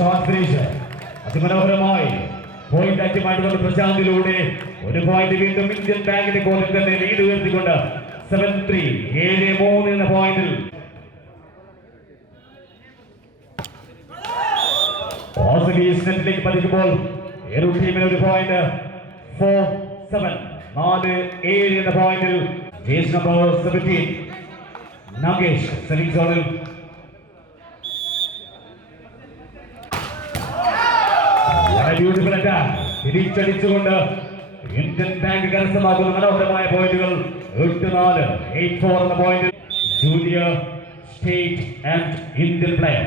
Shot finish അതിമനോഹരമായി point അറ്റുമായിട്ടുള്ള പ്രശാന്തിലൂടെ ഒരു point വീണ്ടും ഇന്ത്യൻ ബാങ്കിന്റെ കോർട്ടിൽ തന്നെ ലീഡ് ഉയർത്തിക്കൊണ്ട് 7-3 7-3 എന്ന പോയിന്റിൽ നെറ്റിലേക്ക് പതിക്കുമ്പോൾ ഏറു ടീമിന് ഒരു പോയിന്റ് 4-7 4-7 എന്ന പോയിന്റിൽ ജേഴ്സി നമ്പർ 17 നാഗേഷ് സെർവിംഗ് സോണിൽ ബ്യൂട്ടിഫുൾ അറ്റാക്ക് തിരിച്ചടിച്ചുകൊണ്ട് ഇന്ത്യൻ ബാങ്ക് കരസ്ഥമാക്കുന്ന മനോഹരമായ പോയിന്റുകൾ 8-4 8-4 എന്ന പോയിന്റിൽ junior state and Indian player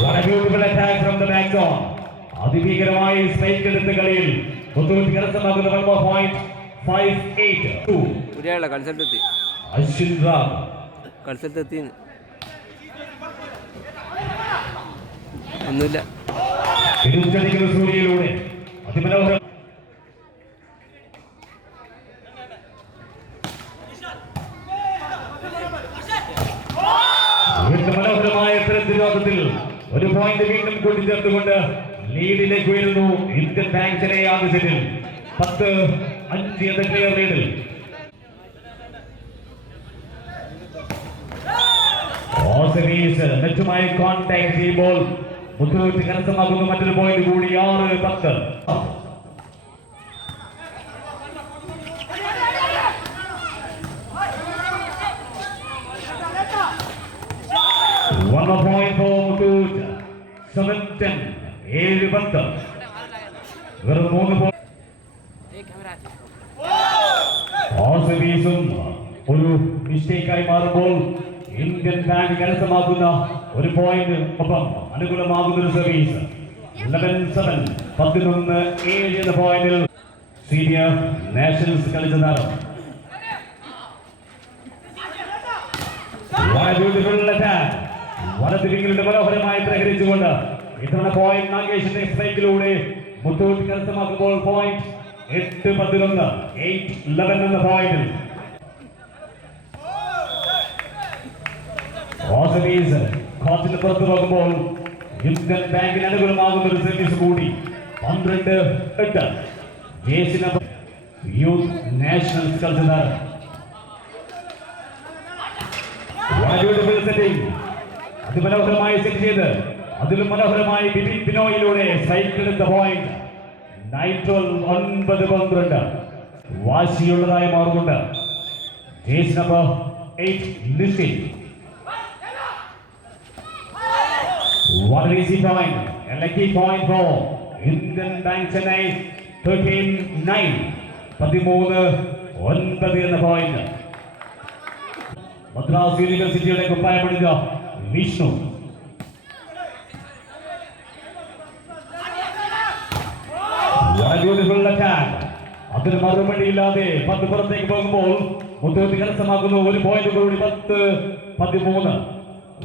What a beautiful attack from the back zone. അതിഭീകരമായി സ്ട്രൈക്ക് എടുത്ത കളിയിൽ മുത്തൂറ്റ് കരസ്ഥമാക്കുന്ന 1 more point 5-8 പുതിയ കൺസൾട്ടെത്തി അശ്വിൻ റാം കൺസൾട്ടെത്തി ഒന്നുമില്ല തിരിച്ചടിക്കുന്ന സൂര്യയിലൂടെ അതിമനോഹരം മനോഹരമായ പ്രതിരോധത്തിൽ ഒരു പോയിന്റ് വീണ്ടും കൂട്ടിച്ചേർത്തുകൊണ്ട് ലീഡിലേക്ക് ഉയരുന്നു ഇന്ത്യൻ ബാങ്ക് ചെന്നൈ ആദ്യ സെറ്റിൽ 10-5 എന്ന ക്ലിയർ ലീഡിൽ നെറ്റുമായി കോൺടാക്ട് ചെയ്യുമ്പോൾ മുത്തൂറ്റ് കരസ്ഥമാക്കുന്ന മറ്റൊരു പോയിന്റ് കൂടി 6-10 1 point for Muthoot 7-10 7-10 വെറും 3 പോയിന്റ് ഒരു മിസ്റ്റേക്കായി മാറുമ്പോൾ ഇന്ത്യൻ ബാങ്ക് കരസ്ഥമാക്കുന്ന ഒരു പോയിന്റ് ഒപ്പം അനുകൂലമാകുന്ന ഒരു സർവീസ് 11-7 11-7 എന്ന പോയിന്റിൽ സീനിയർ നാഷണൽസ് കളിച്ച താരം വലതിരിങ്ങളുടെ മനോഹരമായി പ്രഹരിച്ചുകൊണ്ട് ഇത്തവണ പോയിന്റ് നാഗേഷിന്റെ സ്ട്രൈക്കിലൂടെ മുത്തൂറ്റ് കരസ്ഥമാക്കുമ്പോൾ പോയിന്റ് 8-11 8-11 എന്ന പോയിന്റിൽ കോർട്ടിന് പുറത്തു പോകുമ്പോൾ ഇന്ത്യൻ ബാങ്കിന് അനുകൂലമാകുന്ന ഒരു സർവീസ് കൂടി 12-8 ജേഴ്സി നമ്പർ യൂത്ത് നാഷണൽസ് കളിച്ച താരം അതിമനോഹരമായി സെറ്റ് ചെയ്ത് അതിലും മനോഹരമായി ബിപിൻ ബിനോയിലൂടെ സൈക്കിൾ എടുത്ത പോയിന്റ് 9-12 വാശിയുള്ളതായി മാറുന്നുണ്ട് jersey number 8 Nishin What an easy point, a lucky point for Indian Bank Chennai 13-9 13-9 എന്ന പോയിന്റ് മദ്രാസ് യൂണിവേഴ്സിറ്റിയുടെ കുപ്പായമണിഞ്ഞ വിഷ്ണു അതിന് മറുപടിയില്ലാതെ 10 പുറത്തേക്ക് പോകുമ്പോൾ മുത്തൂറ്റ് കരസ്ഥമാക്കുന്നു ഒരു പോയിന്റ് കൂടി 10-13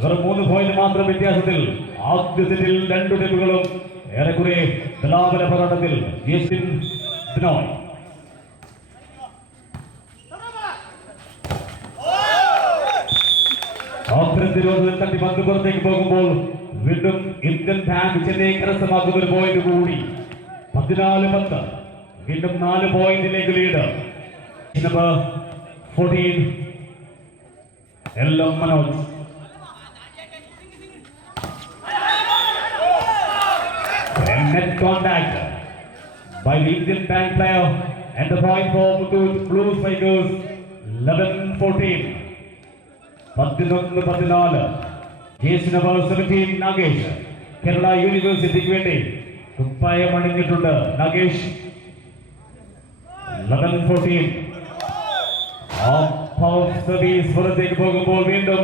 വെറും 3 പോയിന്റ് മാത്രം വ്യത്യാസത്തിൽ ആദ്യ സെറ്റിൽ 2 ടീമുകളും ഏറെക്കുറെ ബലാബല പോരാട്ടത്തിൽ ജേഴ്സിൻ ബിനോയ് പ്രതിരോധത്തിൽ തട്ടി 10 പുറത്തേക്ക് പോകുമ്പോൾ വീണ്ടും ഇന്ത്യൻ ബാങ്ക് ചെന്നൈ കരസ്ഥമാക്കുന്ന ഒരു പോയിന്റ് കൂടി 14-10 വീണ്ടും 4 പോയിന്റിലേക്ക് ലീഡ് നമ്പർ 14 എല്ലാം Manoj net contact by the Indian Bank player and the point for Muthoot Blue Strikers 11-14 11-14 jersey number 17 Nagesh Kerala യൂണിവേഴ്സിറ്റിക്ക് വേണ്ടി കുപ്പായം അണിഞ്ഞിട്ടുണ്ട് നാഗേഷ് 11-14 സർവീസ് പുറത്തേക്ക് പോകുമ്പോൾ വീണ്ടും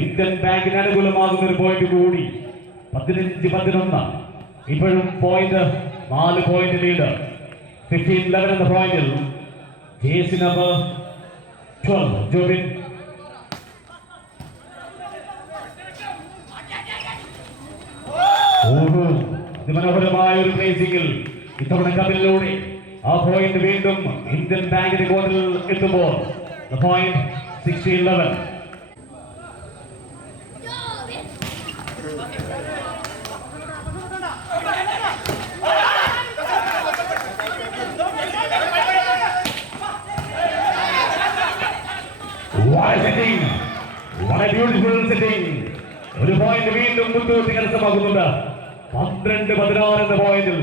ഇന്ത്യൻ ബാങ്കിന് അനുകൂലമാകുന്ന ഒരു പോയിന്റ് കൂടി 15-11 ഇപ്പോഴും പോയിന്റ് 4 പോയിന്റ് ലീഡ് 15-11 എന്ന പോയിന്റിൽ ജേഴ്സി നമ്പർ 12 ജോബിൻ അതിമനോഹരമായ ഒരു പ്ലേസിംഗിൽ ഇത്തവണ കപിലിലൂടെ ആ പോയിന്റ് വീണ്ടും ഇന്ത്യൻ ബാങ്കിന്റെ കോർട്ടിൽ എത്തുമ്പോൾ point 16-11 What a setting! What a beautiful setting! ഒരു പോയിന്റ് വീണ്ടും മുത്തൂറ്റ് കരസ്ഥമാക്കുന്നുണ്ട്. 12-16 എന്ന പോയിന്റിൽ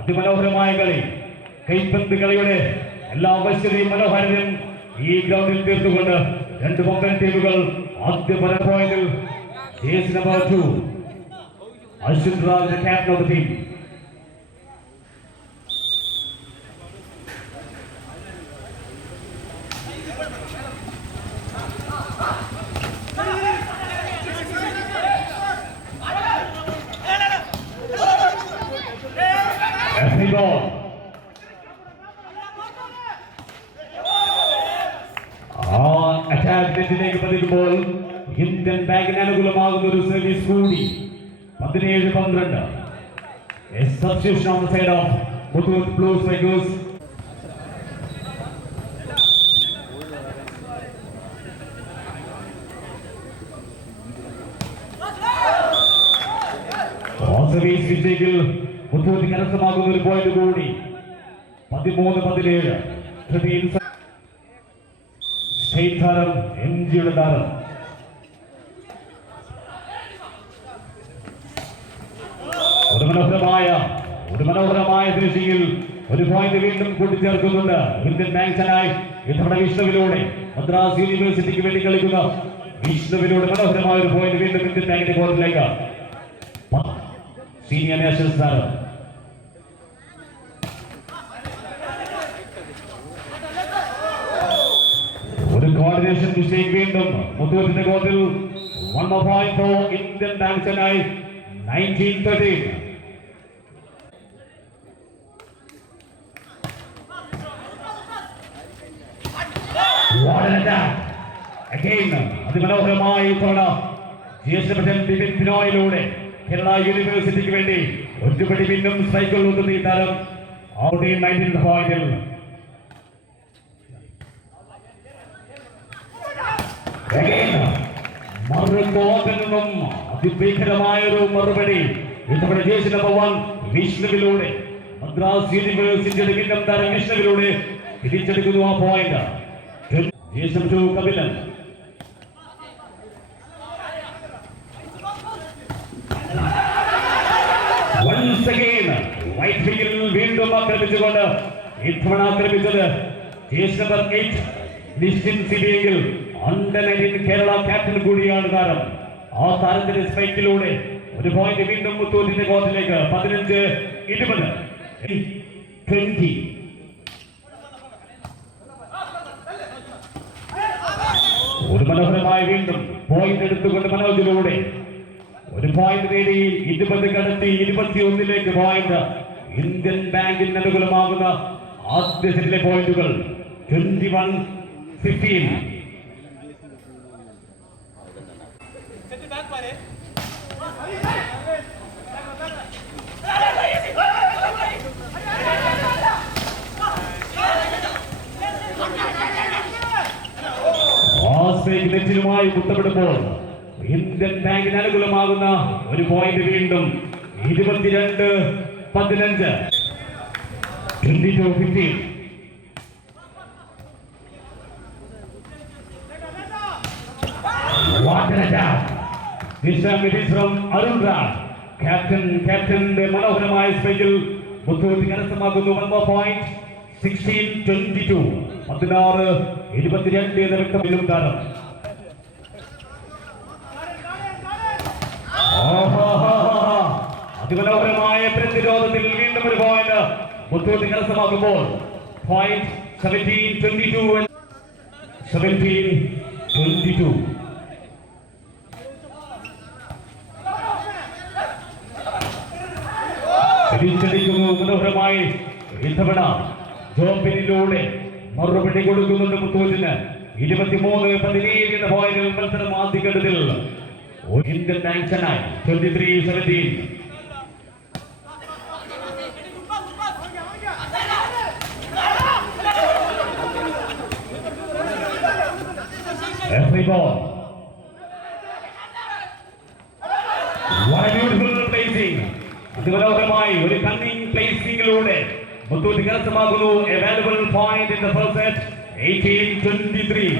അതിമനോഹരമായ കളി, കൈപ്പന്ത് കളിയുടെ എല്ലാ വശ്യതയും മനോഹരതയും ഈ ഗ്രൗണ്ടിൽ തീർത്തുകൊണ്ട് രണ്ട് പമ്പൻ ടീമുകൾ ആദ്യ പോയിന്റിൽ jersey number 2 Ashwin Raj, the captain of the team. Every ball. Attack നെറ്റിലേക്ക് പതിക്കുമ്പോൾ ഇന്ത്യൻ ബാങ്കിന് അനുകൂലമാകുന്ന ഒരു സർവീസ് കൂടി 17-12. A substitution on the side of Muthoot Blue Spikers. Service വിജയിക്കിൽ മുത്തൂറ്റ് കരസ്ഥമാക്കുന്ന ഒരു പോയിന്റ് കൂടി 13-17. സ്റ്റേറ്റ് താരം MGയുടെ താരം ഒരു മനോഹരമായ ഫിനിഷിംഗിൽ ഒരു പോയിന്റ് വീണ്ടും കൂട്ടിച്ചേർക്കുന്നുണ്ട്. ഇന്ത്യൻ ബാങ്ക്സിനായി ഇത്തവണ വിഷ്ണുവിലൂടെ മദ്രാസ് യൂണിവേഴ്സിറ്റിക്ക് വേണ്ടി കളിക്കുന്ന വിഷ്ണുവിലൂടെ മനോഹരമായ ഒരു പോയിന്റ് വീണ്ടും ഇന്ത്യൻ ബാങ്കിന്റെ കോർട്ടിലേക്ക്. സീനിയർ നാഷണൽ താരം ഒരു കോർഡിനേഷൻ മിസ്റ്റേക്ക് വീണ്ടും മുത്തൂറ്റിന്റെ കോർട്ടിൽ. 1 more point for Indian ബാങ്ക്സിനായി 19-13. What an attack! Again, അതിമനോഹരമായി ഇത്തവണ ജ്യേഷ്ഠപുത്രൻ ബിപിൻ ബിനോയിലൂടെ കേരള യൂണിവേഴ്സിറ്റിക്ക് വേണ്ടി ഒറ്റപ്പടി പിന്നും സ്ട്രൈക്കുകൾ ഒതുക്കുന്ന ഈ താരം ഔട്ട് ഇൻ 19th പോയിന്റിൽ. മറുകോട്ടിൽ നിന്നും അതിഭീകരമായ ഒരു മറുപടി ഇത്തവണ ജേഴ്സി നമ്പർ 1 വിഷ്ണുവിലൂടെ മദ്രാസ് യൂണിവേഴ്സിറ്റിയുടെ പിന്നം താരം വിഷ്ണുവിലൂടെ തിരിച്ചെടുക്കുന്നു ആ point. Jersey number 2 Kapilan. Once again, white ഫീൽഡിൽ വീണ്ടും ആക്രമിച്ചുകൊണ്ട് ഇത്തവണ ആക്രമിച്ചത് ജേഴ്സി നമ്പർ 8 നിശ്ചിൻ സിബിയെങ്കിൽ അണ്ടർ 19 കേരള ക്യാപ്റ്റൻ കൂടിയാണ് താരം. ആ താരത്തിന്റെ സ്പൈക്കിലൂടെ ഒരു പോയിന്റ് വീണ്ടും മുത്തൂറ്റിന്റെ കോർട്ടിലേക്ക്. 15-20. ഒരു മനോഹരമായ വീണ്ടും പോയിന്റ് എടുത്തുകൊണ്ട് മനോജിലൂടെ ഒരു പോയിന്റ് നേടി 20 കടത്തി 21ലേക്ക് പോയിന്റ്. ഇന്ത്യൻ ബാങ്കിന് അനുകൂലമാകുന്ന ആദ്യ സെറ്റിലെ പോയിന്റുകൾ 21-15. നെറ്റിലുമായി കുത്തപ്പെടുമ്പോൾ ഇന്ത്യൻ ബാങ്കിന് അനുകൂലമാകുന്ന ഒരു പോയിന്റ് വീണ്ടും 22-15. 22-15. What an attack! This time it is from Arun Raj. Captain മനോഹരമായ സ്പെയിൽ മുത്തൂറ്റ് കരസ്ഥമാക്കുന്നു. 1 more point. 16-22. 16-22 എന്ന വ്യക്തതയിലും താരം. അതിമനോഹരമായ പ്രതിരോധത്തിൽ വീണ്ടും ഒരു പോയിന്റ് മുത്തൂറ്റ് കരസ്ഥമാക്കുമ്പോൾ പോയിന്റ് 17-22. 17-22. തിരിച്ചടിക്കുന്നു മനോഹരമായി ഇത്തവണ ജോബിനിലൂടെ മറുപടി കൊടുക്കുന്നുണ്ട് മുത്തൂറ്റിന്. 23-17 എന്ന പോയിന്റിൽ മത്സരം ആദ്യഘട്ടത്തിൽ ഇന്ത്യൻ ബാങ്ക്സിനായി 23-17. Every ball. What a beautiful placing. അതിമനോഹരമായി ഒരു കണ്ണിങ് പ്ലേസിംഗിലൂടെ മുത്തൂറ്റ് കരസ്ഥമാക്കുന്നു. A valuable point in the first set. 18-23.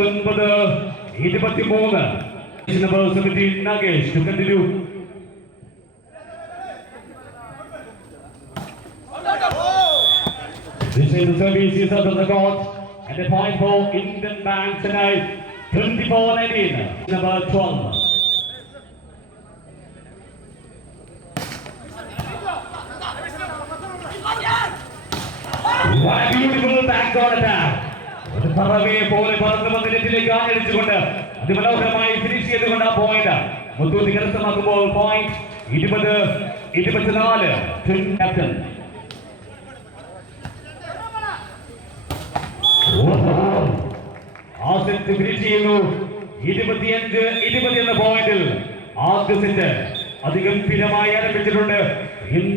23. Number 17 Nagesh to continue. This is the service is under the court and the point for Indian Bank tonight 24-19. Number 12. What a beautiful backdoor attack. ഒരു പറവയെ പോലെ പറന്ന് വന്ന് നെറ്റിലേക്ക് ആഞ്ഞടിച്ചുകൊണ്ട് അതിമനോഹരമായി finish ചെയ്തുകൊണ്ട് ആ point Muthoot കരസ്ഥമാക്കുമ്പോൾ point 20-24 captain. ആ set finish ചെയ്യുന്നു 25-20 എന്ന പോയിന്റിൽ. ആദ്യ സെറ്റ് അതിഗംഭീരമായി ആരംഭിച്ചിട്ടുണ്ട്.